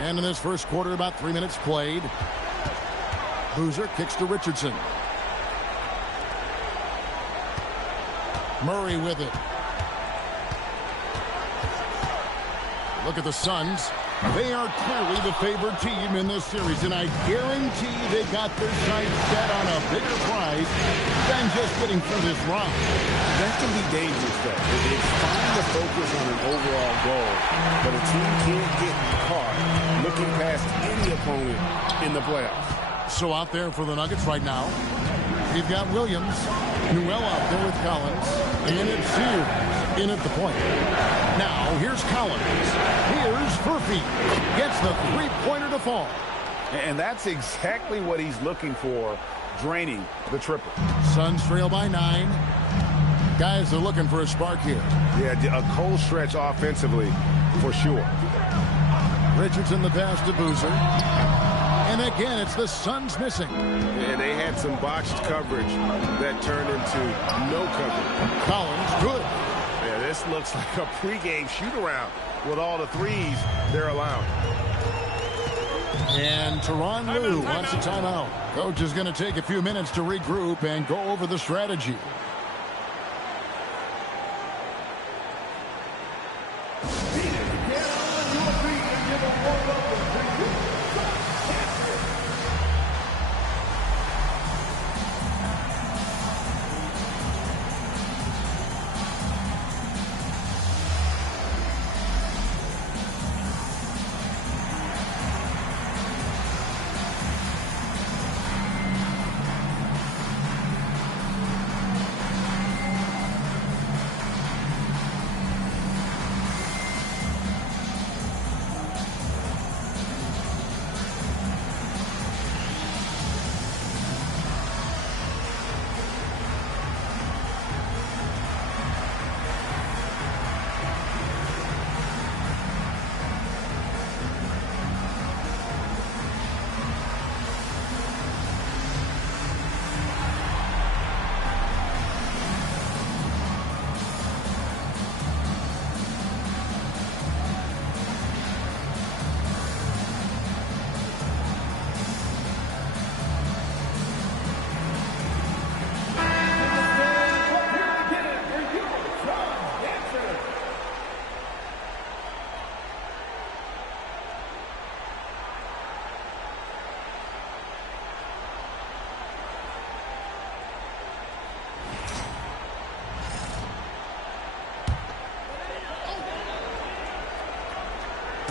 And in this first quarter, about 3 minutes played. Boozer kicks to Richardson. Murray with it. Look at the Suns. They are clearly the favored team in this series, and I guarantee they got their sights set on a bigger prize than just getting through this round. That can be dangerous, though. It's fine to focus on an overall goal, but a team can't get caught looking past any opponent in the playoffs. So out there for the Nuggets right now, we've got Williams, Newell out there with Collins, and it's Sears in at the point. Now, here's Collins. Here's Furphy. Gets the three-pointer to fall. And that's exactly what he's looking for, draining the triple. Suns trail by 9. Guys are looking for a spark here. Yeah, a cold stretch offensively, for sure. Richardson the pass to Boozer. And again, it's the Suns missing. And they had some botched coverage that turned into no coverage. Collins, good. Yeah, this looks like a pregame shoot-around with all the threes they're allowing. And Tyronn Lue wants a timeout. Coach is going to take a few minutes to regroup and go over the strategy.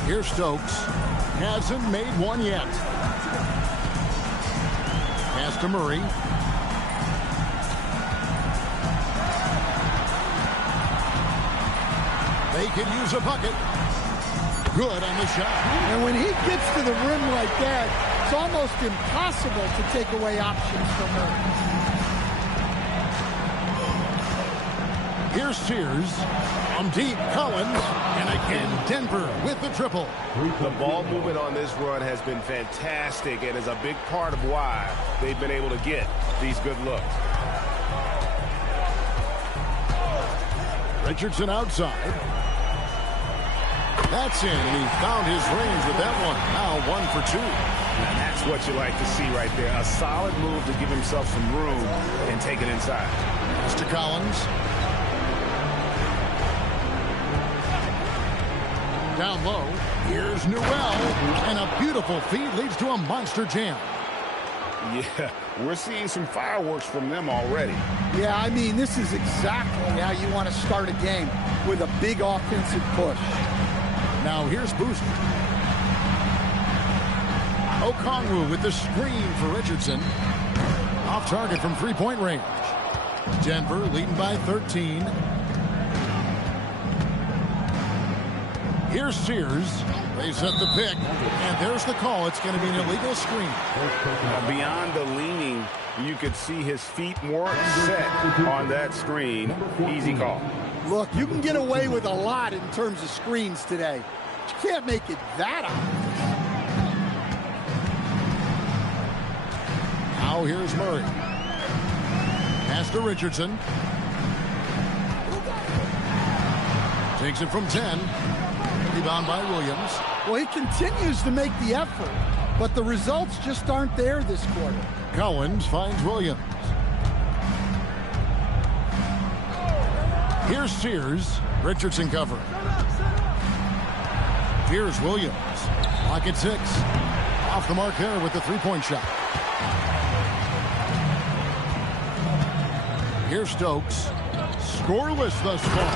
Here's Stokes. Hasn't made one yet. Pass to Murray. They could use a bucket. Good on the shot. And when he gets to the rim like that, it's almost impossible to take away options from Murray. Here's Sears. From deep, Collins. And again, Denver with the triple. The ball movement on this run has been fantastic and is a big part of why they've been able to get these good looks. Richardson outside. That's in, and he found his range with that one. Now 1 for 2. And that's what you like to see right there. A solid move to give himself some room and take it inside. Mr. Collins. Down low, here's Newell, and a beautiful feed leads to a monster jam. Yeah, we're seeing some fireworks from them already. Yeah, I mean, this is exactly how you want to start a game, with a big offensive push. Now here's Boozer. Okongwu with the screen for Richardson. Off target from three-point range. Denver leading by 13. Here's Sears. They set the pick, and there's the call. It's going to be an illegal screen. Beyond the leaning, you could see his feet weren't set on that screen. Easy call. Look, you can get away with a lot in terms of screens today. But you can't make it that obvious. Now here's Murray. Pass to Richardson. Takes it from 10. Rebound by Williams. Well, he continues to make the effort, but the results just aren't there this quarter. Collins finds Williams. Here's Sears. Richardson cover. Here's Williams. Lock at 6. Off the mark there with the three-point shot. Here's Stokes. Scoreless thus far.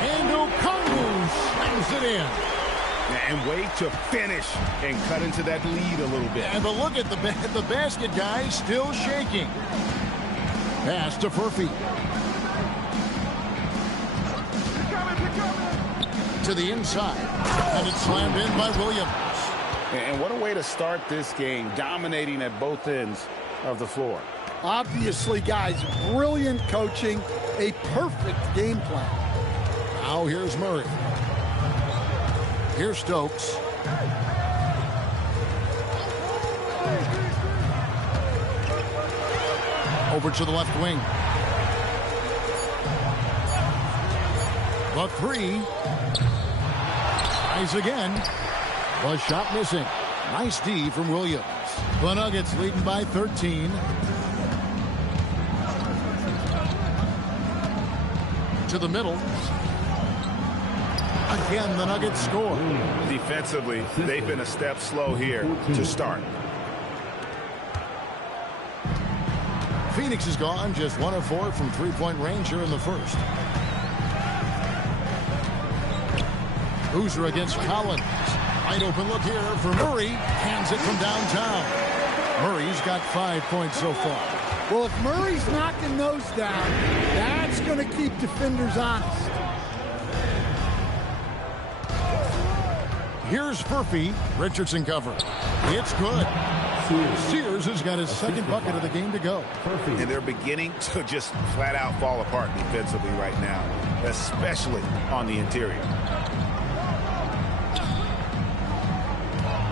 And Okongwu slams it in. And wait to finish and cut into that lead a little bit. And but look at the basket, guys, still shaking. Pass to Furphy. To the inside. And it's slammed in by Williams. And what a way to start this game, dominating at both ends of the floor. Obviously, guys, brilliant coaching, a perfect game plan. Now here's Murray. Here's Stokes. Over to the left wing. The three. Tries again. The shot missing. Nice D from Williams. The Nuggets leading by 13. To the middle. Again, the Nuggets score. Defensively, they've been a step slow here to start. Phoenix is gone, just 1 of 4 from three-point range here in the first. Boozer against Collins. Wide open look here for Murray. Hands it from downtown. Murray's got 5 points so far. Well, if Murray's knocking those down, that's going to keep defenders honest. Here's Furphy. Richardson cover. It's good. Sears has got his second bucket of the game to go. And they're beginning to just flat out fall apart defensively right now, especially on the interior.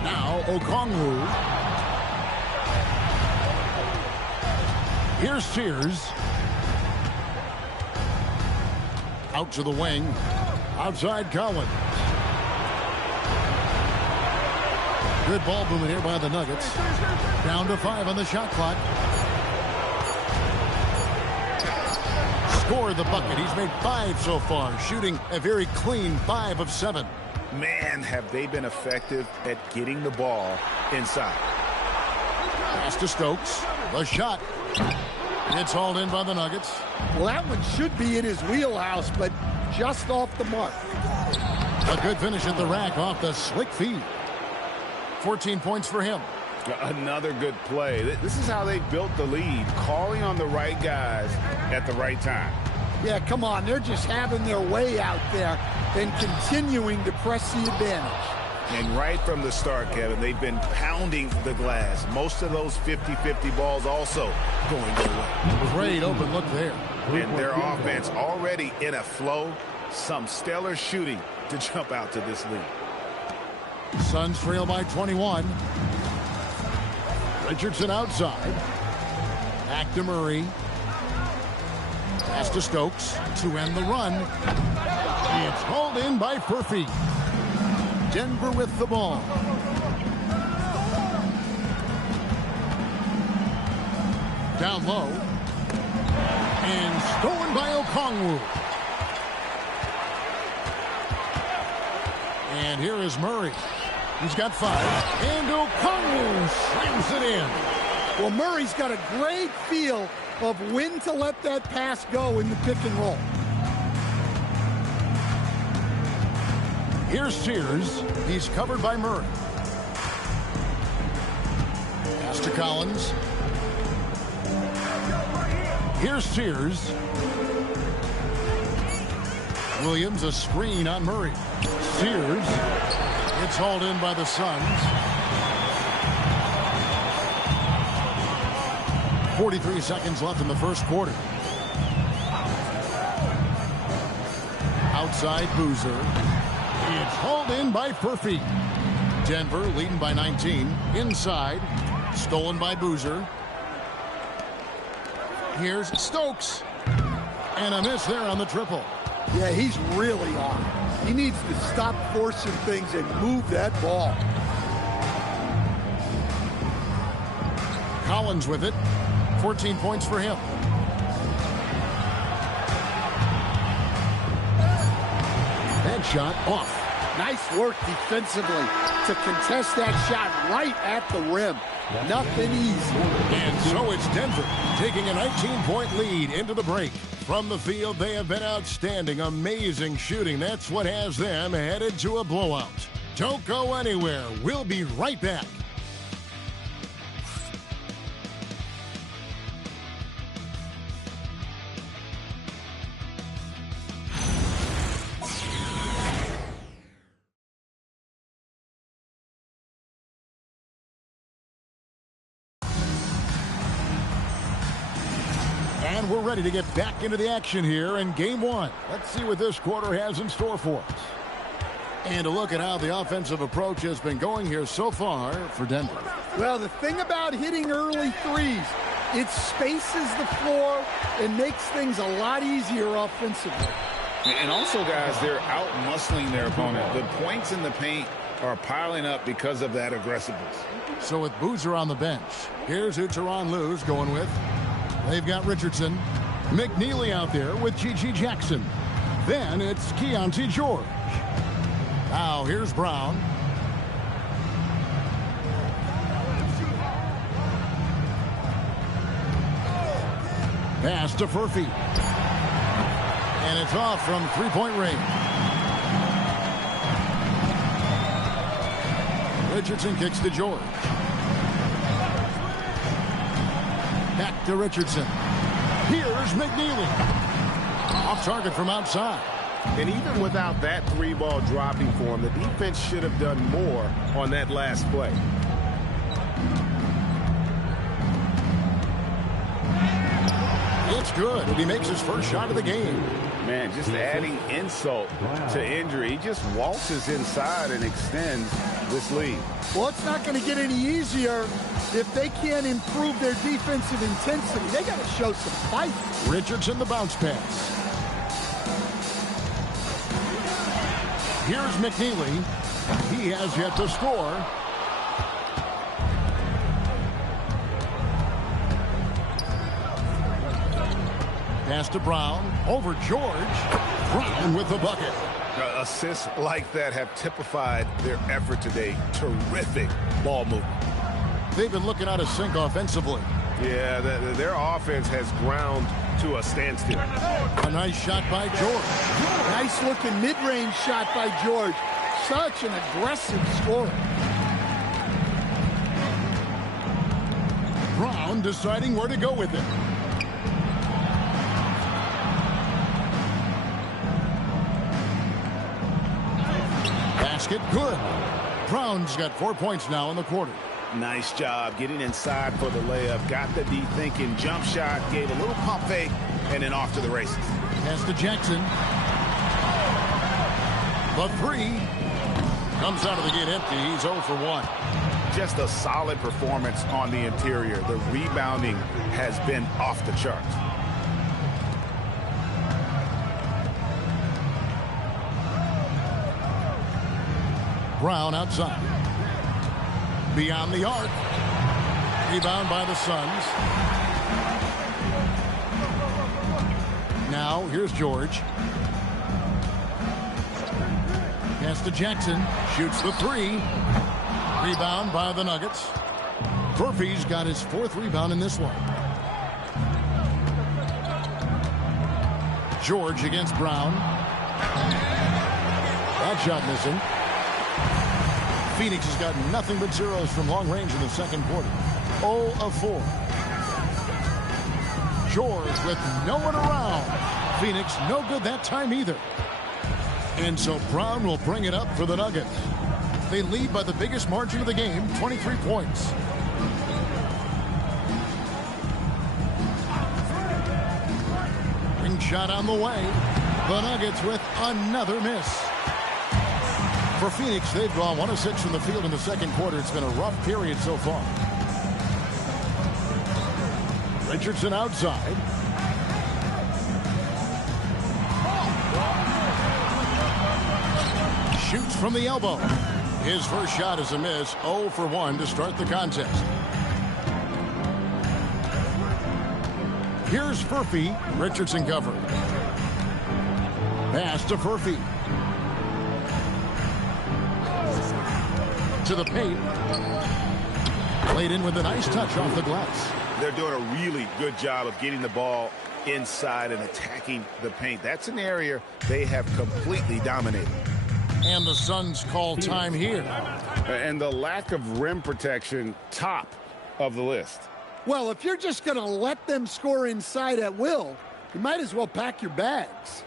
Now Okongwu. Here's Sears. Out to the wing. Outside Collins. Good ball movement here by the Nuggets. Down to 5 on the shot clock. Score the bucket. He's made 5 so far, shooting a very clean 5 of 7. Man, have they been effective at getting the ball inside. Pass to Stokes. The shot. It's hauled in by the Nuggets. Well, that one should be in his wheelhouse, but just off the mark. A good finish at the rack off the slick feed. 14 points for him. Another good play. This is how they built the lead, calling on the right guys at the right time. Yeah, come on. They're just having their way out there and continuing to press the advantage. And right from the start, Kevin, they've been pounding the glass. Most of those 50-50 balls also going their way. Great open look there. And their offense already in a flow. Some stellar shooting to jump out to this lead. Suns trail by 21. Richardson outside. Back to Murray. Pass to Stokes to end the run. It's hauled in by Furphy. Denver with the ball. Down low. And stolen by Okongwu. And here is Murray. He's got 5. And Okongwu slams it in. Well, Murray's got a great feel of when to let that pass go in the pick and roll. Here's Sears. He's covered by Murray. Pass to Collins. Here's Sears. Williams, a screen on Murray. Sears. It's hauled in by the Suns. 43 seconds left in the first quarter. Outside Boozer. It's hauled in by Furphy. Denver leading by 19. Inside. Stolen by Boozer. Here's Stokes. And a miss there on the triple. Yeah, he's really on. He needs to stop forcing things and move that ball. Collins with it. 14 points for him. That shot off. Nice work defensively to contest that shot right at the rim. Nothing easy. And so it's Denver taking a 19-point lead into the break. From the field, they have been outstanding. Amazing shooting. That's what has them headed to a blowout. Don't go anywhere. We'll be right back. And we're ready to get back into the action here in game one. Let's see what this quarter has in store for us. And a look at how the offensive approach has been going here so far for Denver. Well, the thing about hitting early threes, it spaces the floor and makes things a lot easier offensively. And also, guys, they're out-muscling their opponent. The points in the paint are piling up because of that aggressiveness. So with Boozer on the bench, here's who Tyronn Lue's going with. They've got Richardson. McNeely out there with G.G. Jackson. Then it's Keontae George. Now here's Brown. Pass to Furphy. And it's off from three-point range. Richardson kicks to George. Back to Richardson. Here's McNeely. Off target from outside. And even without that three-ball dropping for him, the defense should have done more on that last play. It's good. He makes his first shot of the game. Man, just adding insult to injury. He just waltzes inside and extends this lead. Well, it's not going to get any easier if they can't improve their defensive intensity. They got to show some fight. Richardson, the bounce pass. Here's McNeely. He has yet to score. Pass to Brown. Over George. Brown with the bucket. Assists like that have typified their effort today. Terrific ball movement. They've been looking out of sync offensively. Yeah, their offense has ground to a standstill. A nice shot by George. Nice looking mid-range shot by George. Such an aggressive scorer. Brown deciding where to go with it. Basket good. Brown's got 4 points now in the quarter. Nice job getting inside for the layup. Got the D thinking jump shot, gave a little pump fake, and then off to the races. Pass to Jackson. The three comes out of the gate empty. He's 0 for 1. Just a solid performance on the interior. The rebounding has been off the charts. Brown outside. Beyond the arc. Rebound by the Suns. Now here's George. Pass to Jackson. Shoots the three. Rebound by the Nuggets. Furphy's got his 4th rebound in this one. George against Brown. That shot missing. Phoenix has got nothing but zeros from long range in the second quarter. 0 of 4. George with no one around. Phoenix no good that time either. And so Brown will bring it up for the Nuggets. They lead by the biggest margin of the game, 23 points. Ring shot on the way. The Nuggets with another miss. For Phoenix, they've gone 1 of 6 from the field in the second quarter. It's been a rough period so far. Richardson outside. shoots from the elbow. His first shot is a miss, 0 for 1 to start the contest. Here's Furphy. Richardson covered. Pass to Furphy. To the paint. Played in with a nice touch off the glass. They're doing a really good job of getting the ball inside and attacking the paint. That's an area they have completely dominated. And the Suns call time here. And the lack of rim protection, top of the list. Well, if you're just going to let them score inside at will, you might as well pack your bags.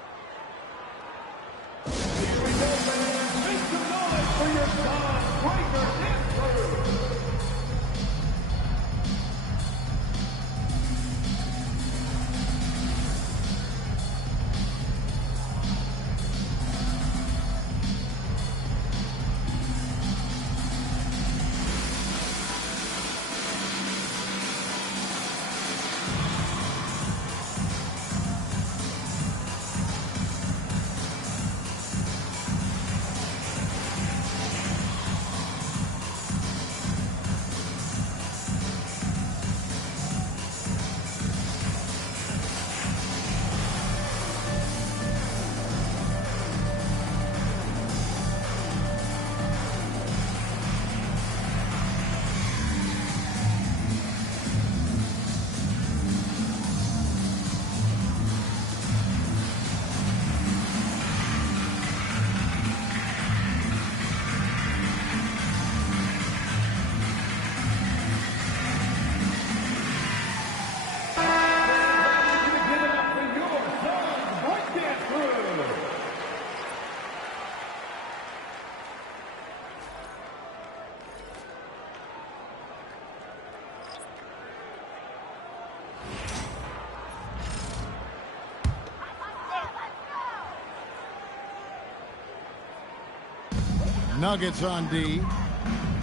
Nuggets on D.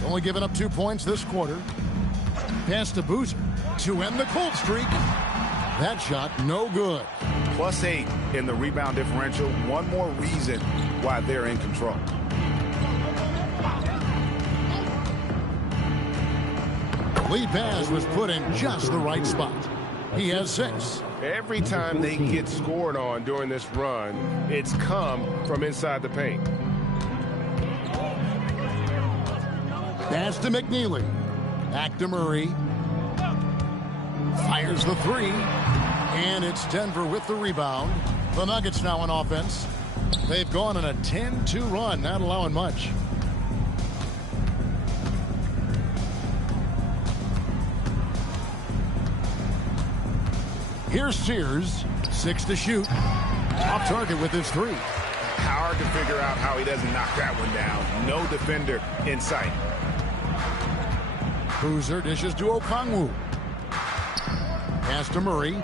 Only giving up 2 points this quarter. Pass to Boozer to end the cold streak. That shot no good. +8 in the rebound differential. One more reason why they're in control. Lead pass was put in just the right spot. He has 6. Every time they get scored on during this run, it's come from inside the paint. Pass to McNeely. Back to Murray. Fires the 3. And it's Denver with the rebound. The Nuggets now on offense. They've gone on a 10-2 run, not allowing much. Here's Sears. 6 to shoot. Off target with his 3. Hard to figure out how he doesn't knock that one down. No defender in sight. Boozer dishes to Okongwu. Pass to Murray.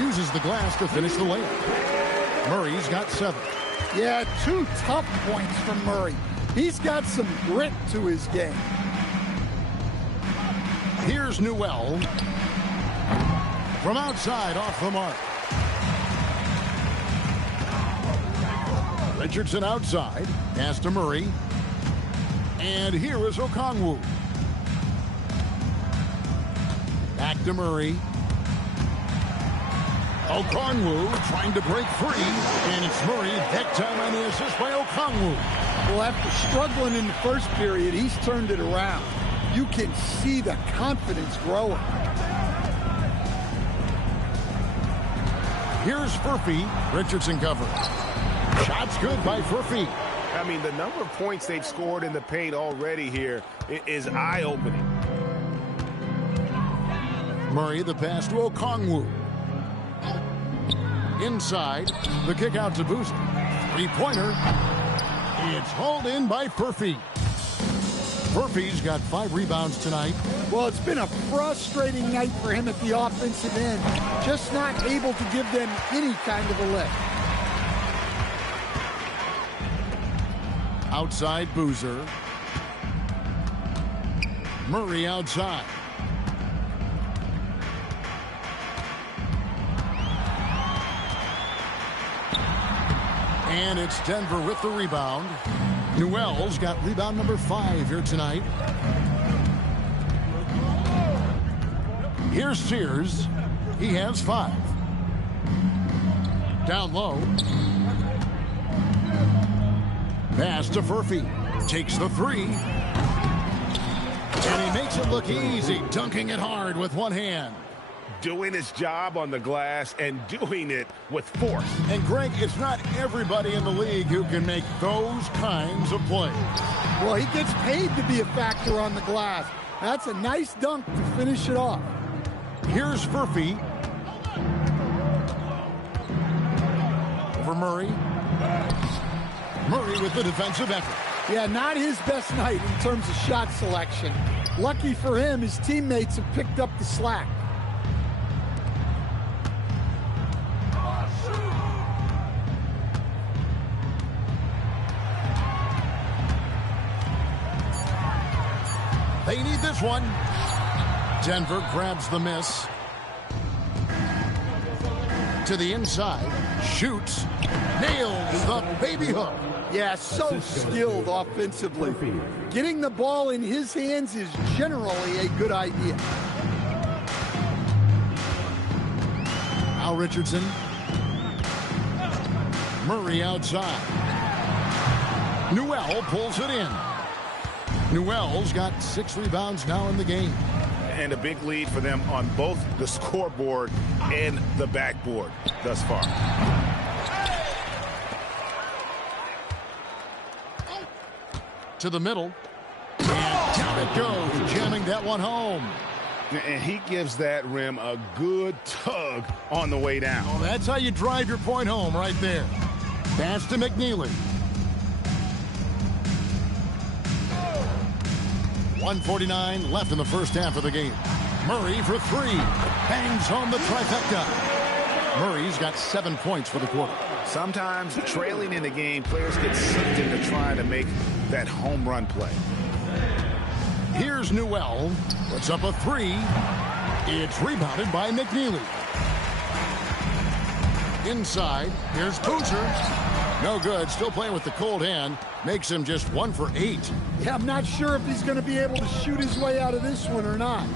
Uses the glass to finish the layup. Murray's got 7. Yeah, 2 tough points from Murray. He's got some grit to his game. Here's Newell. From outside, off the mark. Richardson outside. Pass to Murray. And here is Okongwu. Back to Murray. Okongwu trying to break free. And it's Murray. That time on the assist by Okongwu. Well, after struggling in the first period, he's turned it around. You can see the confidence growing. Here's Furphy. Richardson covered. Shot's good by Furphy. I mean, the number of points they've scored in the paint already here is eye-opening. Murray, the pass to Okongwu. Inside, the kick out to Boozer. 3-pointer. It's hauled in by Furphy. Furphy's got 5 rebounds tonight. Well, it's been a frustrating night for him at the offensive end. Just not able to give them any kind of a lift. Outside Boozer. Murray outside. And it's Denver with the rebound. Newell's got rebound number 5 here tonight. Here's Sears. He has 5. Down low. Pass to Furphy. Takes the 3. And he makes it look easy, dunking it hard with one hand. Doing his job on the glass and doing it with force. And Greg, it's not everybody in the league who can make those kinds of plays. Well, he gets paid to be a factor on the glass. That's a nice dunk to finish it off. Here's Furphy. Over Murray. Murray with the defensive effort. Yeah, not his best night in terms of shot selection. Lucky for him, his teammates have picked up the slack. They need this one. Denver grabs the miss. To the inside. Shoots. Nails the baby hook. Yeah, so skilled offensively. Getting the ball in his hands is generally a good idea. Al Richardson. Murray outside. Newell pulls it in. Newell's got 6 rebounds now in the game. And a big lead for them on both the scoreboard and the backboard thus far. To the middle. And down it goes, jamming that one home. And he gives that rim a good tug on the way down. Well, that's how you drive your point home right there. Pass to McNeely. 1:49 left in the first half of the game. Murray for 3. Bangs home the trifecta. Murray's got 7 points for the quarter. Sometimes trailing in the game, players get sucked into trying to make that home run play. Here's Newell. Puts up a 3. It's rebounded by McNeely. Inside. Here's Boozer. No good. Still playing with the cold hand. Makes him just 1 for 8. Yeah, I'm not sure if he's going to be able to shoot his way out of this one or not.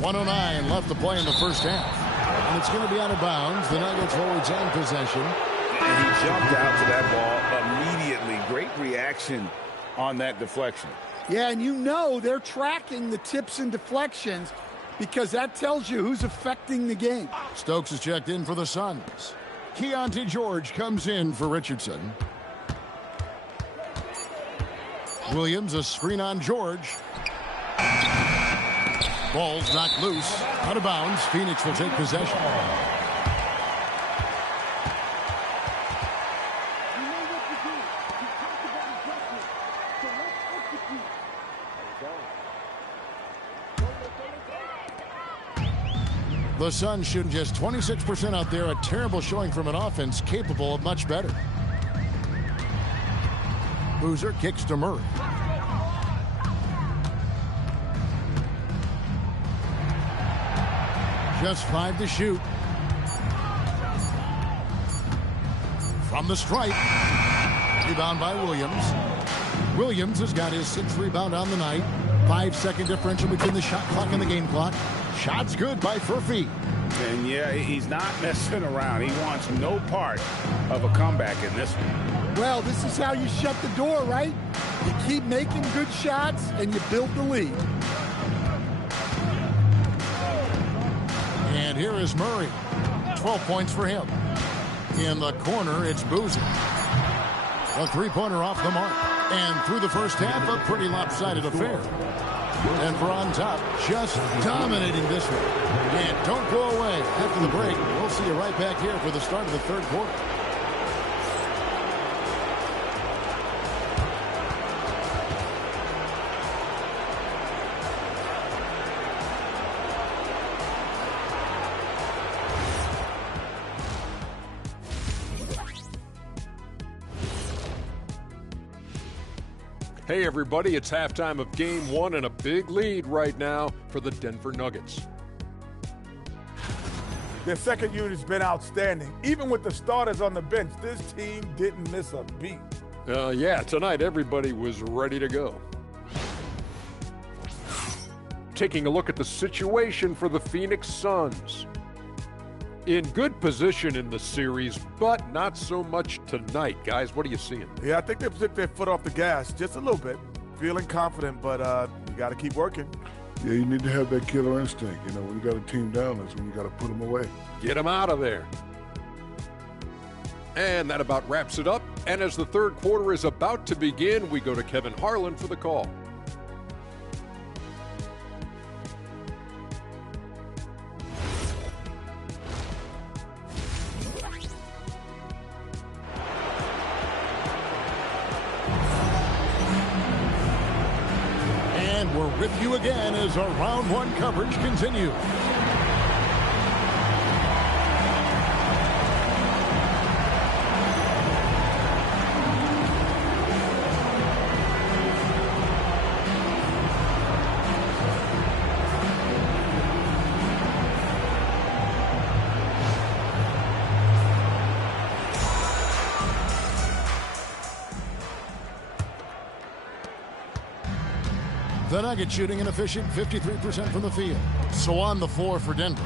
1:09 left to play in the first half. And it's going to be out of bounds. The Nuggets will retain possession. And he jumped out to that ball immediately. Great reaction on that deflection. Yeah, and you know they're tracking the tips and deflections because that tells you who's affecting the game. Stokes is checked in for the Suns. Keontae George comes in for Richardson. Williams, a screen on George. Ball's knocked loose. Out of bounds. Phoenix will take possession. The Suns shooting just 26% out there. A terrible showing from an offense capable of much better. Boozer kicks to Murray. Just 5 to shoot. From the stripe. Rebound by Williams. Williams has got his 6th rebound on the night. 5-second differential between the shot clock and the game clock. Shot's good by Furphy. And yeah, he's not messing around. He wants no part of a comeback in this one. Well, this is how you shut the door, right? You keep making good shots and you build the lead. And here is Murray. 12 points for him. In the corner, it's Boozer. A 3-pointer off the mark. And through the first half, a pretty lopsided affair. And for on top, just dominating this one. And don't go away. After the break, we'll see you right back here for the start of the third quarter. Hey everybody, it's halftime of Game 1 and a big lead right now for the Denver Nuggets. Their second unit's been outstanding. Even with the starters on the bench, this team didn't miss a beat. Yeah, tonight everybody was ready to go. Taking a look at the situation for the Phoenix Suns. In good position in the series, but not so much tonight. Guys, what are you seeing? Yeah, I think they've took their foot off the gas just a little bit. Feeling confident, but you got to keep working. Yeah, you need to have that killer instinct. You know, when you got a team down, that's when you got to put them away. Get them out of there. And that about wraps it up. And as the third quarter is about to begin, we go to Kevin Harlan for the call. And we're with you again as our round one coverage continues. The Nuggets shooting an efficient 53% from the field. So on the floor for Denver,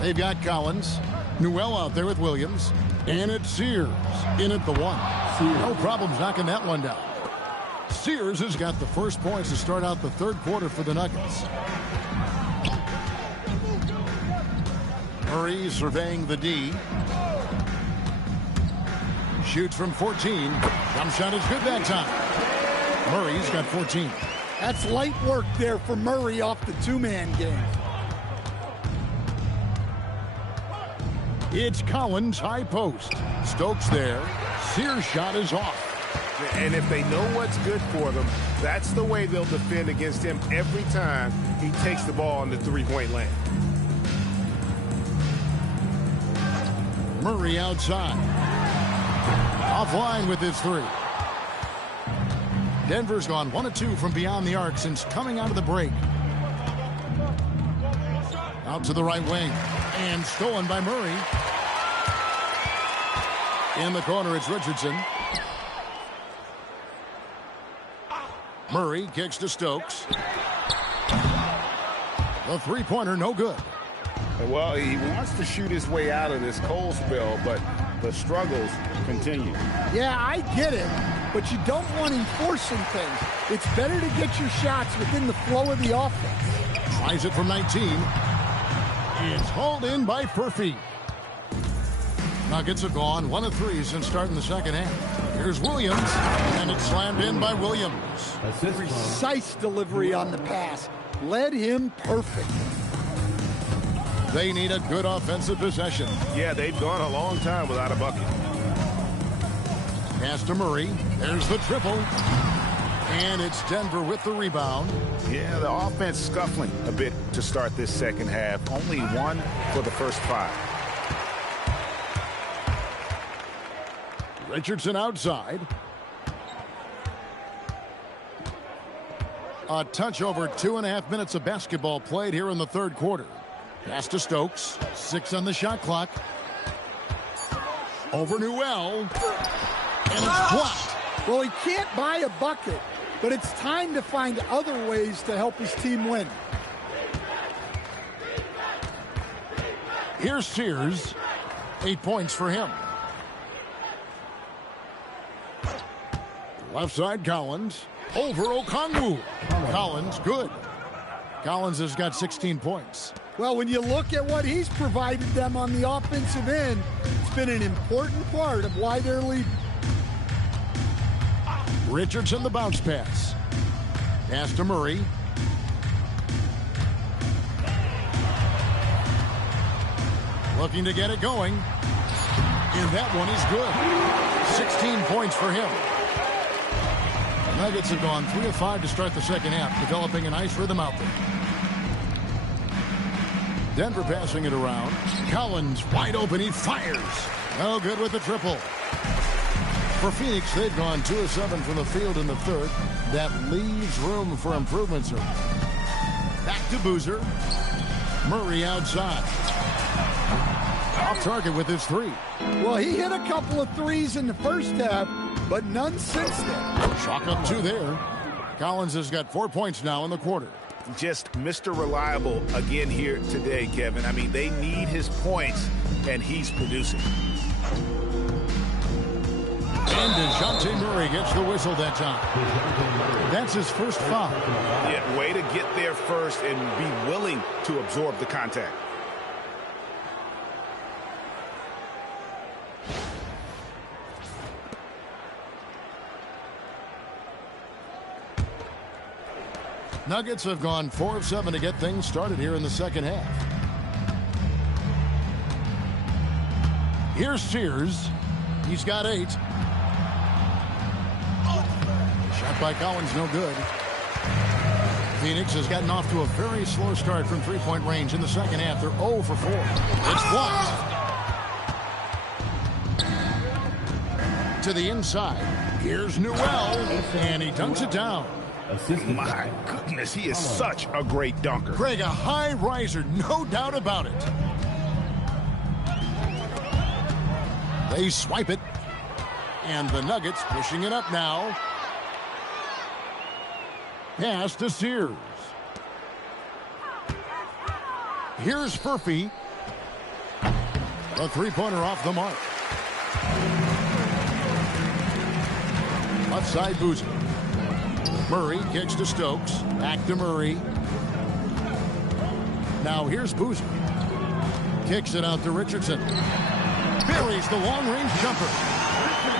they've got Collins, Newell out there with Williams, and it's Sears in at the one. No problems knocking that one down. Sears has got the first points to start out the third quarter for the Nuggets. Murray surveying the D. Shoots from 14. Jump shot is good that time. Murray's got 14. That's light work there for Murray off the two-man game. It's Collins high post. Stokes there. Sears shot is off. And if they know what's good for them, that's the way they'll defend against him every time he takes the ball in the three-point lane. Murray outside. Offline with his three. Denver's gone 1 of 2 from beyond the arc since coming out of the break. Out to the right wing. And stolen by Murray. In the corner, it's Richardson. Murray kicks to Stokes. The three-pointer, no good. Well, he wants to shoot his way out of this cold spell, but the struggles continue. Yeah, I get it, but you don't want him forcing things. It's better to get your shots within the flow of the offense. Tries it from 19. It's hauled in by Furphy. Nuggets have gone 1 of 3 since starting the second half. Here's Williams, and it's slammed in by Williams. Precise delivery on the pass. Led him perfect. They need a good offensive possession. Yeah, they've gone a long time without a bucket. Pass to Murray. There's the triple. And it's Denver with the rebound. Yeah, the offense scuffling a bit to start this second half. Only 1 for the first 5. Richardson outside. A touch over 2.5 minutes of basketball played here in the third quarter. Pass to Stokes. 6 on the shot clock. Over Newell. And it's blocked. Well, he can't buy a bucket, but it's time to find other ways to help his team win. Here's Sears. 8 points for him. Left side, Collins. Over Okongwu. Collins, good. Collins has got 16 points. Well, when you look at what he's provided them on the offensive end, it's been an important part of why they're leading. Richardson, the bounce pass. Pass to Murray. Looking to get it going. And that one is good. 16 points for him. The Nuggets have gone 3 of 5 to start the second half, developing a nice rhythm out there. Denver passing it around. Collins wide open. He fires. No good with the triple. For Phoenix, they've gone 2 of 7 from the field in the third. That leaves room for improvement, sir. Back to Boozer. Murray outside. Off target with his three. Well, he hit a couple of threes in the first half, but none since then. Chalk up 2 there. Collins has got 4 points now in the quarter. Just Mr. Reliable again here today, Kevin. I mean, they need his points, and he's producing. And DeJounte Murray gets the whistle that time. That's his first foul. Yeah, way to get there first and be willing to absorb the contact. Nuggets have gone 4 of 7 to get things started here in the second half. Here's Sears. He's got 8. Shot by Collins, no good. Phoenix has gotten off to a very slow start from three-point range in the second half. They're 0 for 4. It's blocked. To the inside. Here's Newell, and he dunks it down. My goodness, he is such a great dunker. Greg, a high riser, no doubt about it. They swipe it, and the Nuggets pushing it up now. Pass to Sears. Here's Furphy. A three-pointer off the mark. Outside Boozer. Murray kicks to Stokes. Back to Murray. Now here's Boozer. Kicks it out to Richardson. Buries the long-range jumper.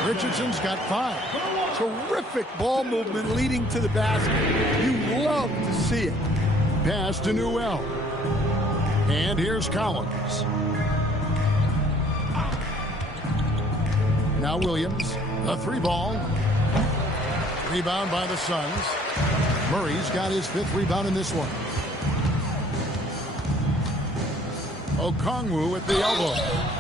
Richardson's got 5. Terrific ball movement leading to the basket. You love to see it. Pass to Newell. And here's Collins. Now Williams. A 3-ball. Rebound by the Suns. Murray's got his 5th rebound in this one. Okongwu at the elbow.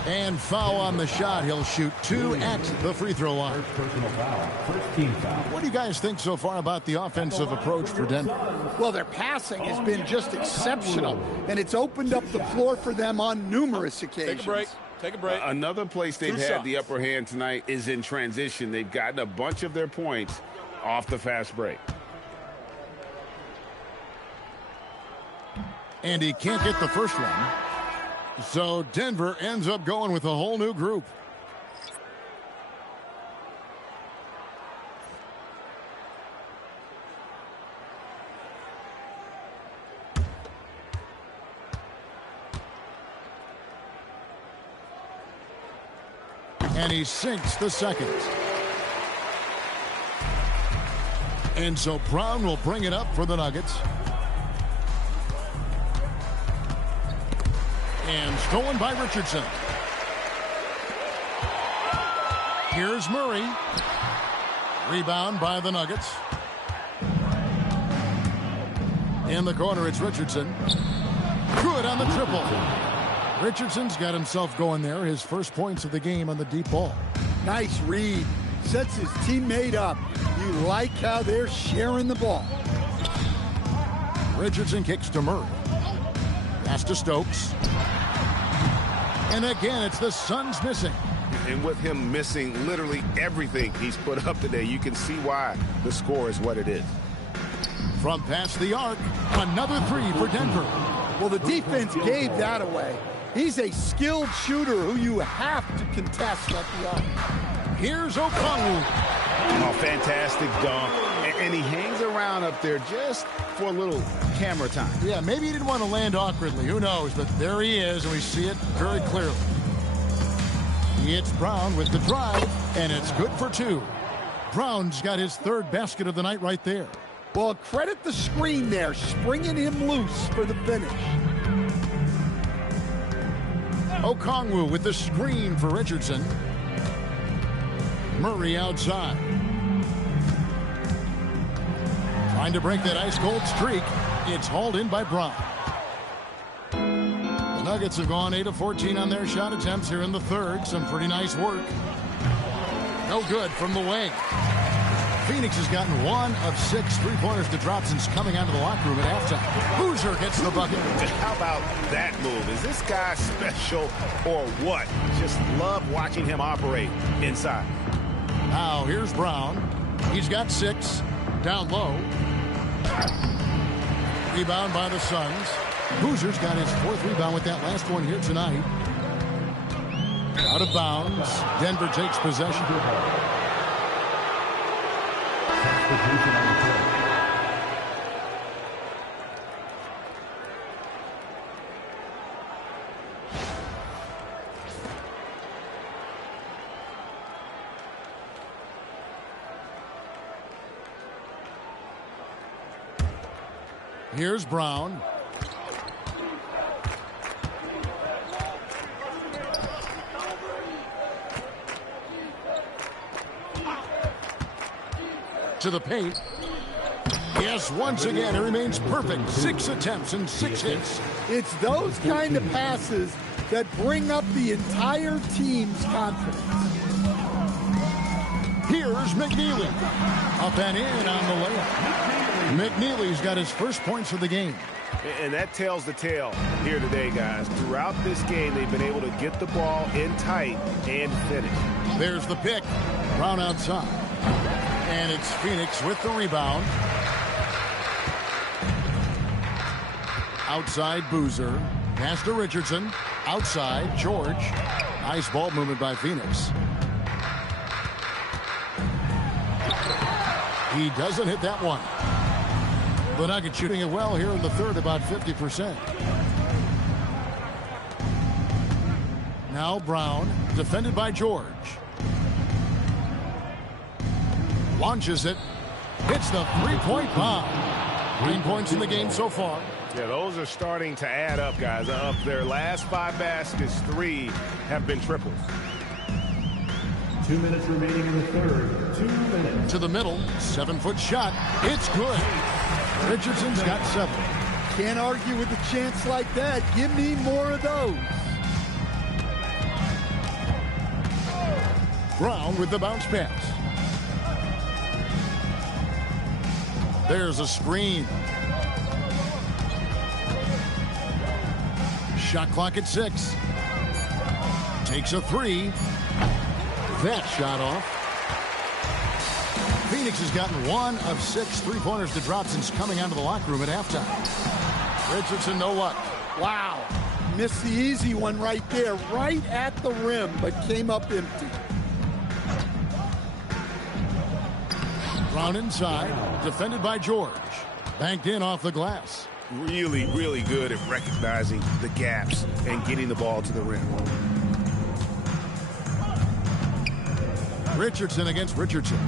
And foul on the shot. He'll shoot 2 at the free throw line. Personal foul. First team foul. What do you guys think so far about the offensive approach for Denver? Well, their passing has been just exceptional, and it's opened up the floor for them on numerous occasions. Take a break. Take a break. Another place they've 2 had shots. the upper hand tonight is in transition. They've gotten a bunch of their points off the fast break. And he can't get the first one. So Denver ends up going with a whole new group. And he sinks the second. And so Brown will bring it up for the Nuggets. And stolen by Richardson. Here's Murray. Rebound by the Nuggets. In the corner, it's Richardson. Good on the triple. Richardson's got himself going there. His first points of the game on the deep ball. Nice read. Sets his teammate up. You like how they're sharing the ball. Richardson kicks to Murray. Pass to Stokes. And again, it's the Suns missing. And with him missing literally everything he's put up today, you can see why the score is what it is. From past the arc, another 3 for Denver. Well, the defense gave that away. He's a skilled shooter who you have to contest at the arc. Here's Okongwu. Oh, fantastic dunk. And he hangs around up there just for a little camera time. Yeah, maybe he didn't want to land awkwardly. Who knows? But there he is, and we see it very clearly. He hits Brown with the drive, and it's good for 2. Brown's got his 3rd basket of the night right there. Well, credit the screen there, springing him loose for the finish. Okongwu with the screen for Richardson. Murray outside. Trying to break that ice-cold streak. It's hauled in by Brown. The Nuggets have gone 8 of 14 on their shot attempts here in the 3rd. Some pretty nice work. No good from the wing. Phoenix has gotten 1 of 6 3-pointers to drop since coming out of the locker room at halftime. Boozer gets the bucket. How about that move? Is this guy special or what? Just love watching him operate inside. Now here's Brown. He's got 6. Down low. Rebound by the Suns. Boozer's got his 4th rebound with that last one here tonight. Out of bounds. Denver takes possession. Here's Brown. To the paint. Yes, once again, it remains perfect. 6 attempts and 6 hits. It's those kind of passes that bring up the entire team's confidence. Here's McNeely. Up and in on the layup. McNeely's got his first points of the game. And that tells the tale here today, guys. Throughout this game, they've been able to get the ball in tight and finish. There's the pick. Brown outside. And it's Phoenix with the rebound. Outside Boozer. Pass to Richardson. Outside George. Nice ball movement by Phoenix. He doesn't hit that one. The Nuggets shooting it well here in the third, about 50%. Now Brown, defended by George. Launches it. Hits the three-point bomb. 9 points in the game so far. Yeah, those are starting to add up, guys. Of their last 5 baskets, 3 have been triples. 2 minutes remaining in the third. 2 minutes. To the middle. 7-foot shot. It's good. Richardson's got 7. Can't argue with a chance like that. Give me more of those. Brown with the bounce pass. There's a screen. Shot clock at 6. Takes a 3. That shot off. Phoenix has gotten 1 of 6 3-pointers to drop since coming out of the locker room at halftime. Richardson, no luck. Wow. Missed the easy one right there, right at the rim, but came up empty. Brown inside, defended by George. Banked in off the glass. Really, really good at recognizing the gaps and getting the ball to the rim. Richardson against Richardson.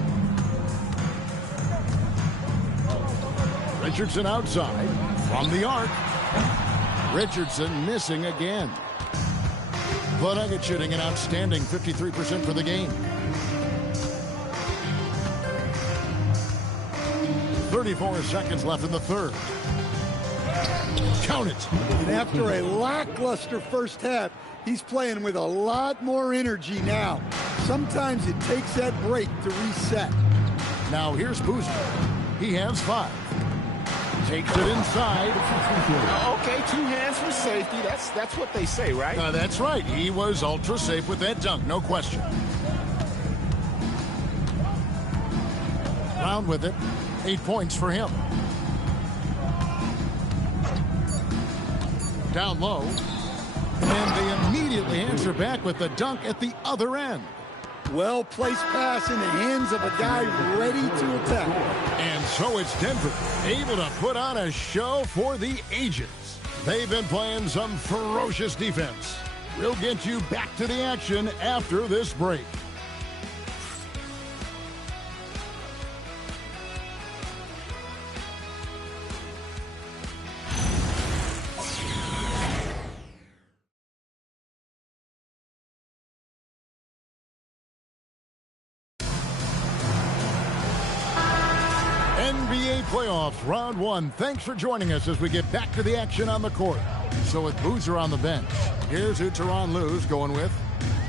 Richardson outside from the arc. Richardson missing again. The Nuggets shooting an outstanding 53% for the game. 34 seconds left in the third. Count it. And after a lackluster first half, he's playing with a lot more energy now. Sometimes it takes that break to reset. Now here's Boozer. He has 5. Takes it inside. Okay, 2 hands for safety. That's what they say, right? That's right. He was ultra safe with that dunk, no question. Brown with it. 8 points for him. Down low. And they immediately answer back with the dunk at the other end. Well-placed pass in the hands of a guy ready to attack. And so it's Denver, able to put on a show for the ages. They've been playing some ferocious defense. We'll get you back to the action after this break. NBA playoffs, round 1. Thanks for joining us as we get back to the action on the court. So with Boozer on the bench, here's who Tyronn Lue's going with.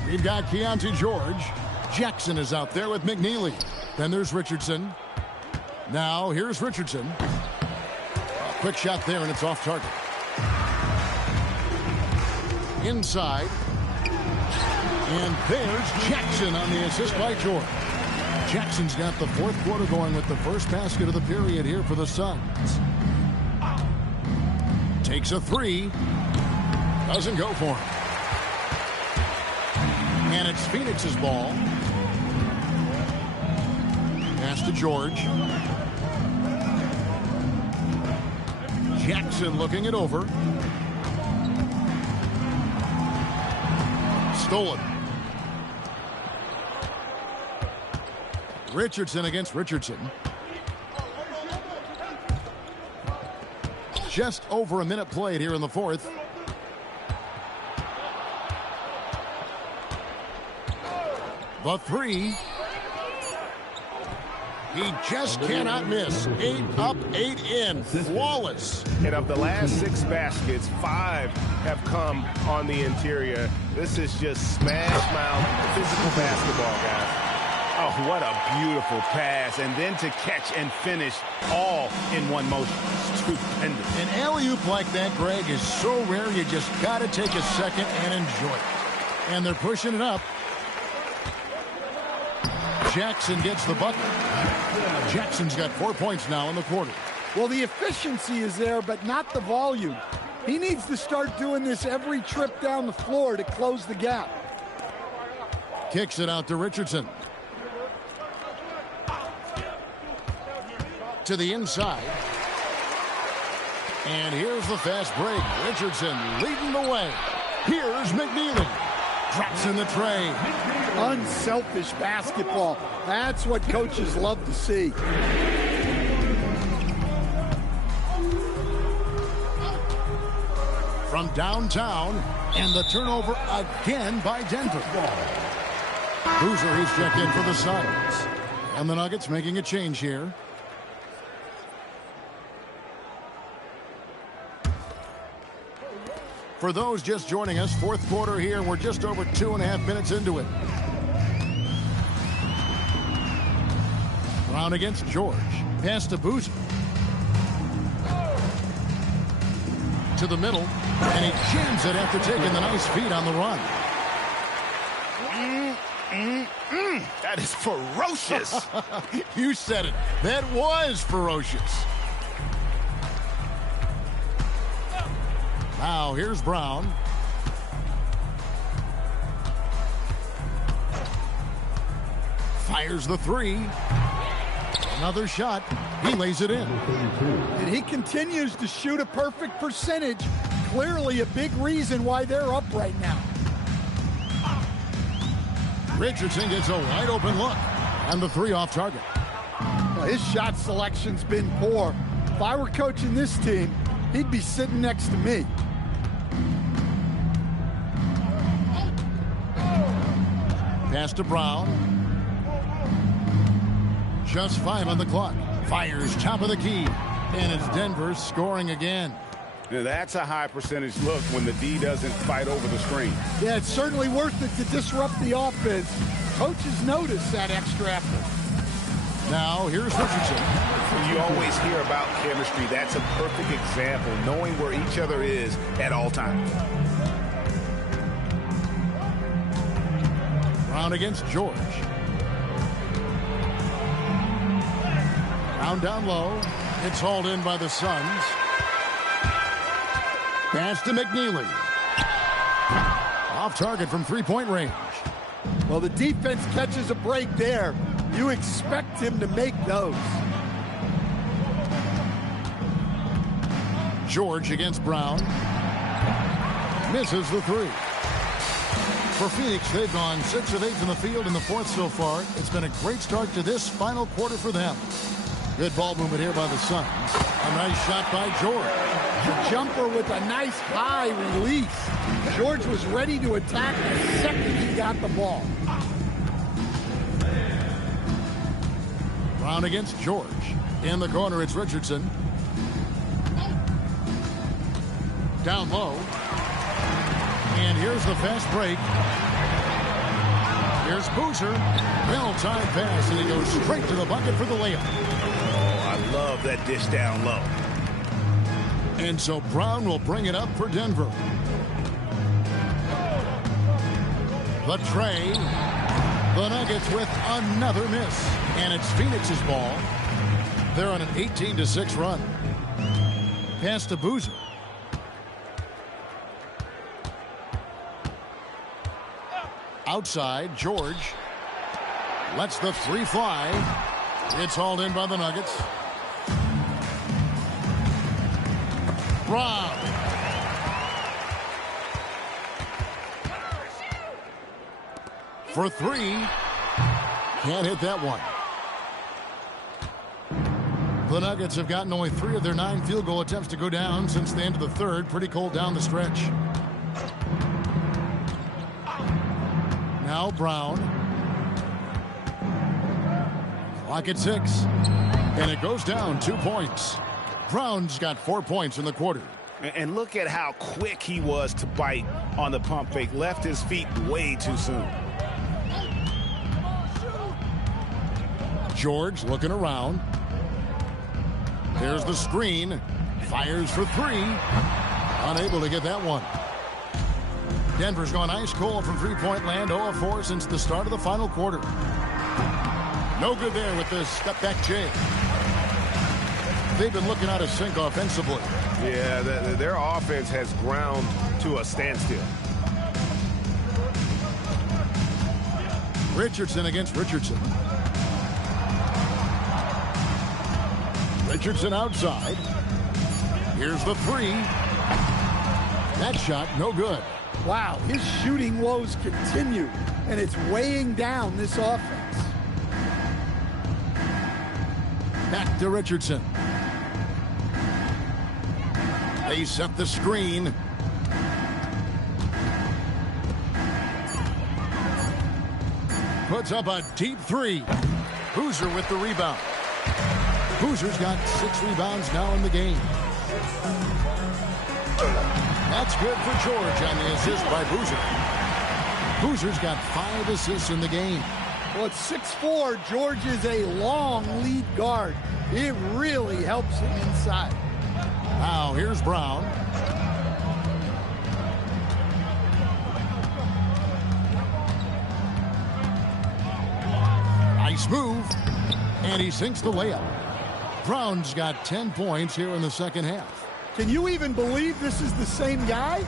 We've got Keontae George. Jackson is out there with McNeely. Then there's Richardson. Now here's Richardson. A quick shot there, and it's off target. Inside. And there's Jackson on the assist by George. Jackson's got the fourth quarter going with the first basket of the period here for the Suns. Takes a three. Doesn't go for him. And it's Phoenix's ball. Pass to George. Jackson looking it over. Stolen. Richardson against Richardson. Just over a minute played here in the fourth. The three. He just cannot miss. 8 up, 8 in. Flawless. And of the last 6 baskets, 5 have come on the interior. This is just smash mouth physical basketball, guys. Oh, what a beautiful pass. And then to catch and finish all in one motion. Stupendous. An alley-oop like that, Greg, is so rare you just got to take a second and enjoy it. And they're pushing it up. Jackson gets the bucket. Jackson's got 4 points now in the quarter. Well, the efficiency is there, but not the volume. He needs to start doing this every trip down the floor to close the gap. Kicks it out to Richardson. To the inside. And here's the fast break. Richardson leading the way. Here's McNeely. Drops in the tray. Unselfish basketball. That's what coaches love to see. From downtown, and the turnover again by Denver. Boozer, he's checked in for the Suns. And the Nuggets making a change here. For those just joining us, fourth quarter here. We're just over 2.5 minutes into it. Brown against George. Pass to Boozer. To the middle. And he jams it after taking the nice feed on the run. That is ferocious. You said it. That was ferocious. Now here's Brown. Fires the three. Another shot. He lays it in. And he continues to shoot a perfect percentage. Clearly a big reason why they're up right now. Richardson gets a wide open look. And the three off target. Well, his shot selection's been poor. If I were coaching this team, he'd be sitting next to me. Pass to Brown. Just 5 on the clock. Fires top of the key. And it's Denver scoring again. Now that's a high percentage look when the D doesn't fight over the screen. Yeah, it's certainly worth it to disrupt the offense. Coaches notice that extra effort. Now here's Richardson. You always hear about chemistry. That's a perfect example, knowing where each other is at all times. Brown against George. Brown down low. It's hauled in by the Suns. Pass to McNeely. Off target from three-point range. Well, the defense catches a break there. You expect him to make those. George against Brown. Misses the three. For Phoenix, they've gone 6 of 8 from the field in the fourth so far. It's been a great start to this final quarter for them. Good ball movement here by the Suns. A nice shot by George. The jumper with a nice high release. George was ready to attack the second he got the ball. Brown against George. In the corner, it's Richardson. Down low. And here's the fast break. Here's Boozer. Well-timed pass, and he goes straight to the bucket for the layup. that dish down low. And so Brown will bring it up for Denver. The tray. The Nuggets with another miss. And it's Phoenix's ball. They're on an 18-6 run. Pass to Boozer. Outside, George lets the three fly. It's hauled in by the Nuggets. Brown. For three. Can't hit that one. The Nuggets have gotten only 3 of their 9 field goal attempts to go down since the end of the third. Pretty cold down the stretch. Now Brown. Clock at 6. And it goes down 2 points. Brown's got 4 points in the quarter. And look at how quick he was to bite on the pump fake. Left his feet way too soon. George looking around. There's the screen. Fires for 3. Unable to get that one. Denver's gone ice cold from three-point land. 0 of 4 since the start of the final quarter. No good there with the step-back J. They've been looking out of sync offensively. Yeah, their offense has ground to a standstill. Richardson against Richardson. Richardson outside. Here's the 3. That shot, no good. Wow, his shooting woes continue, and it's weighing down this offense. Back to Richardson. They set the screen. Puts up a deep 3. Boozer with the rebound. Boozer's got 6 rebounds now in the game. That's good for George on the assist by Boozer. Boozer's got 5 assists in the game. Well, at 6'4", George is a long lead guard. It really helps him inside. Now, here's Brown. Nice move. And he sinks the layup. Brown's got 10 points here in the second half. Can you even believe this is the same guy?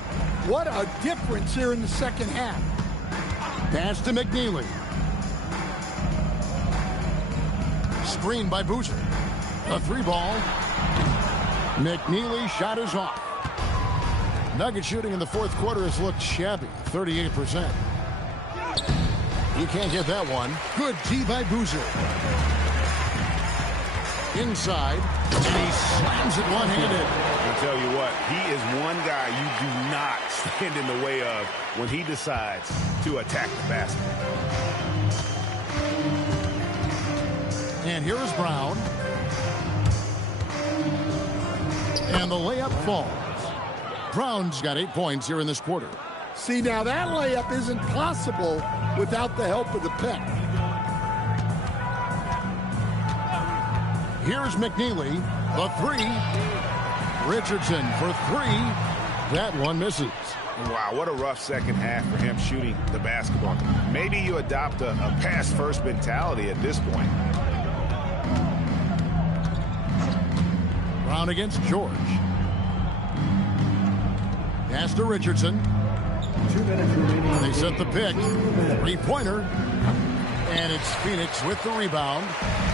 What a difference here in the second half. Pass to McNeely. Screen by Boozer. A 3 ball. McNeely shot is off. Nugget shooting in the fourth quarter has looked shabby. 38%. He can't get that one. Good D by Boozer. Inside. And he slams it one-handed. I'll tell you what, he is one guy you do not stand in the way of when he decides to attack the basket. And here is Brown. And the layup falls. Brown's got 8 points here in this quarter. See, now that layup isn't possible without the help of the pick. Here's McNeely. The 3. Richardson for 3. That one misses. Wow, what a rough second half for him shooting the basketball. Maybe you adopt a pass-first mentality at this point. Brown against George. Pass to Richardson. 2 minutes remaining. They set the pick. 3-pointer. And it's Phoenix with the rebound.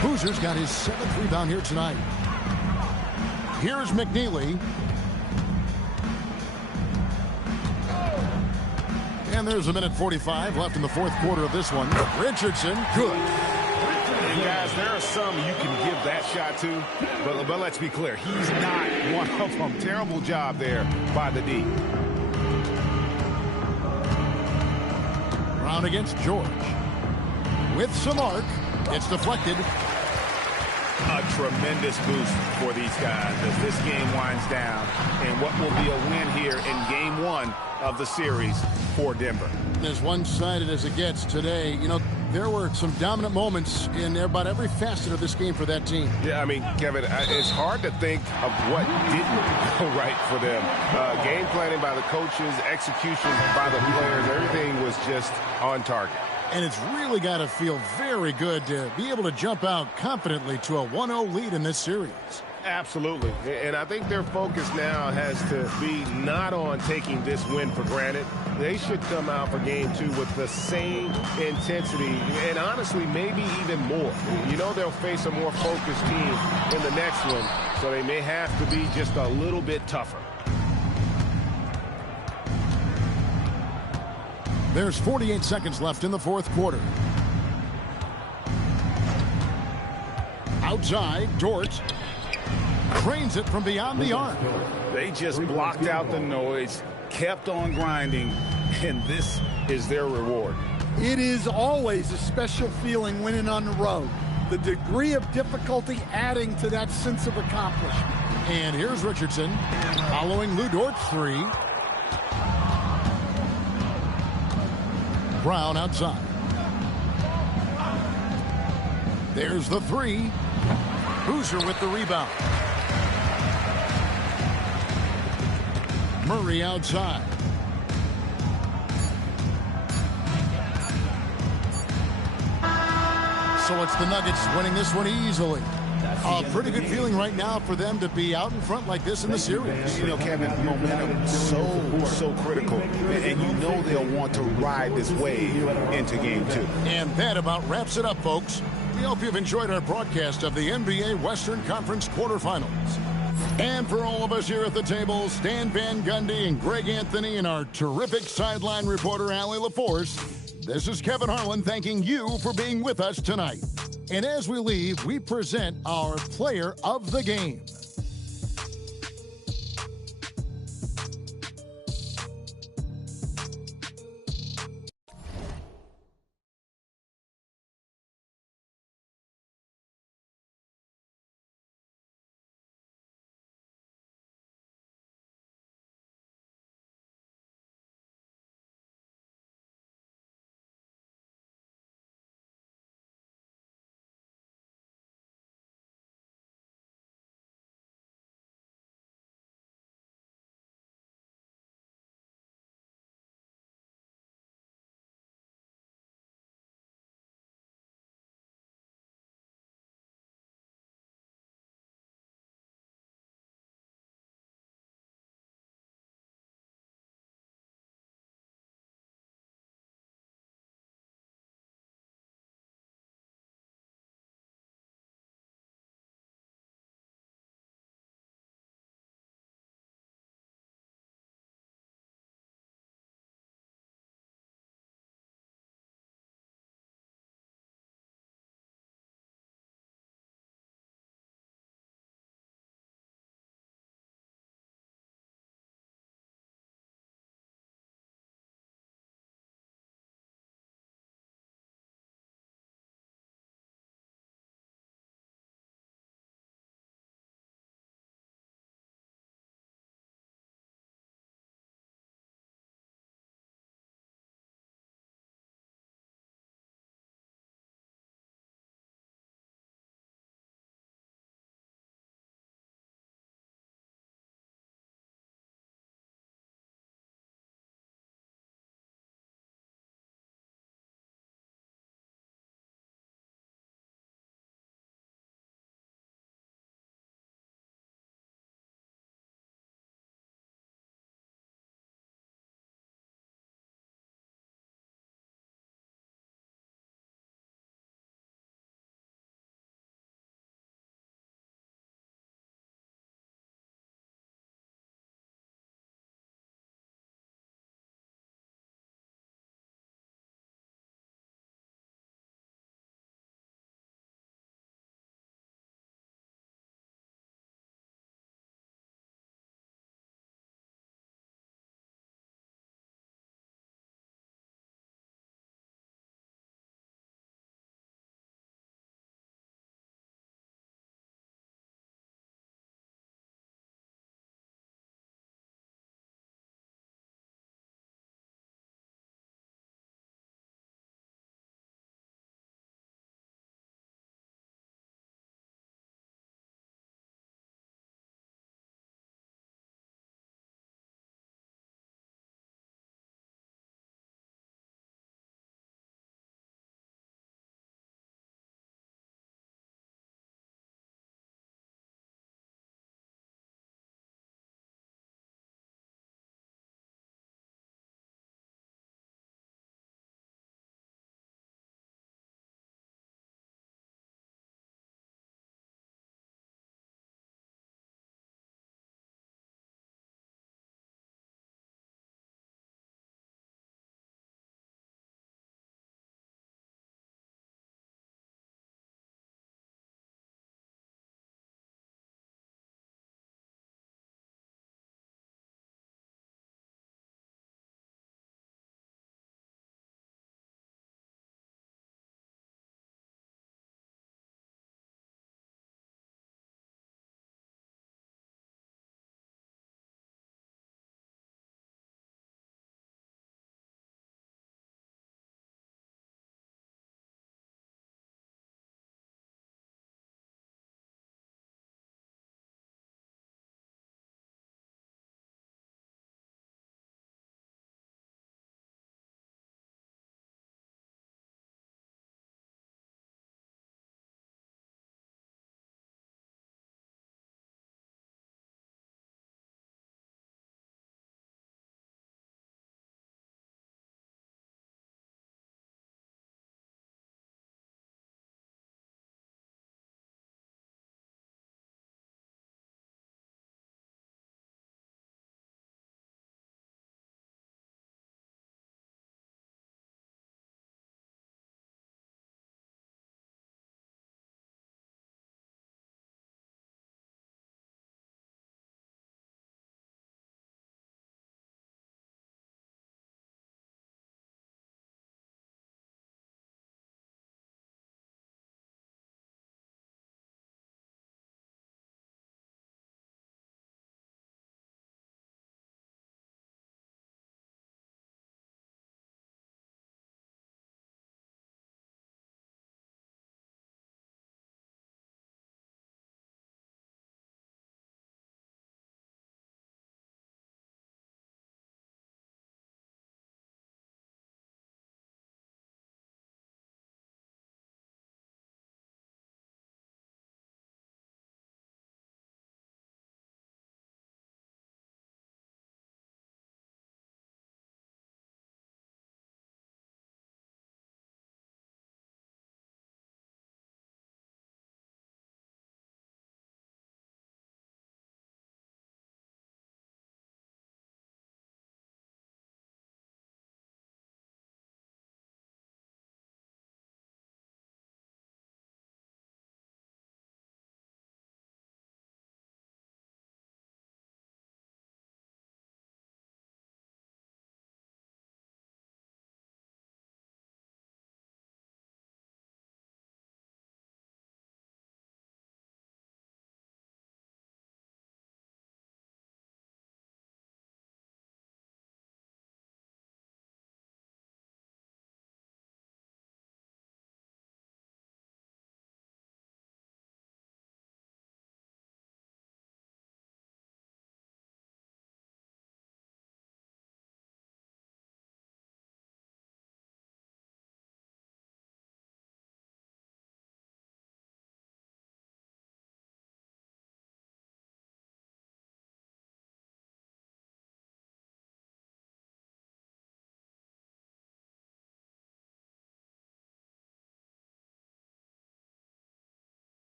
Boozer's got his 7th rebound here tonight. Here's McNeely. And there's 1:45 left in the fourth quarter of this one. Richardson, good. And guys, there are some you can give that shot to, but let's be clear, he's not one of them. Terrible job there by the D. Brown against George. With some arc, it's deflected. A tremendous boost for these guys as this game winds down and what will be a win here in game 1 of the series for Denver. As one-sided as it gets today, you know, there were some dominant moments in about every facet of this game for that team. Yeah, I mean, Kevin, it's hard to think of what didn't go right for them. Game planning by the coaches, execution by the players, everything was just on target. And it's really got to feel very good to be able to jump out confidently to a 1-0 lead in this series. Absolutely. And I think their focus now has to be not on taking this win for granted. They should come out for game 2 with the same intensity and honestly maybe even more. You know they'll face a more focused team in the next one, so they may have to be just a little bit tougher. There's 48 seconds left in the fourth quarter. Outside, Dort cranes it from beyond the arc. They just blocked out the noise, kept on grinding, and this is their reward. It is always a special feeling winning on the road. The degree of difficulty adding to that sense of accomplishment. And here's Richardson following Lou Dort's 3. Brown outside. There's the 3. Boozer with the rebound. Murray outside. So it's the Nuggets winning this one easily. A pretty good feeling right now for them to be out in front like this in the series. You know, Kevin, momentum so critical, and you know they'll want to ride this wave into game 2. And that about wraps it up, folks. We hope you've enjoyed our broadcast of the NBA Western Conference quarterfinals. And for all of us here at the table, Stan Van Gundy and Greg Anthony and our terrific sideline reporter, Allie LaForce, this is Kevin Harlan thanking you for being with us tonight. And as we leave, we present our player of the game.